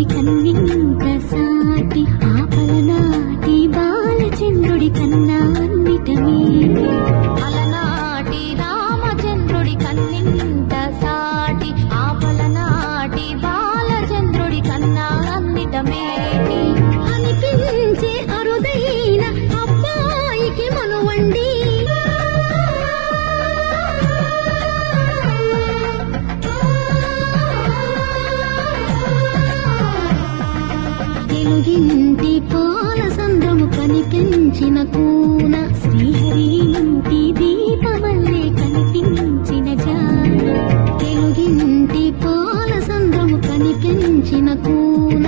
చంద్రుడి కన్నింత సాటి ఆపలనాటి బాలచంద్రుడి కన్నా అన్నిటమే అలనాటి రామచంద్రుడి కన్నింత సాటి ఆపలనాటి బాలచంద్రుడి కన్నా అన్నిటమేటి అనిపించే అరుదైన అబ్బాయికి మనువండి తెలుగింటి పాల సంద్రము కనిపించిన కూన శ్రీహరి ఇంటి దీపమల్లే కనిపించిన జాన తెలుగింటి పాల సంద్రము కనిపించిన కూన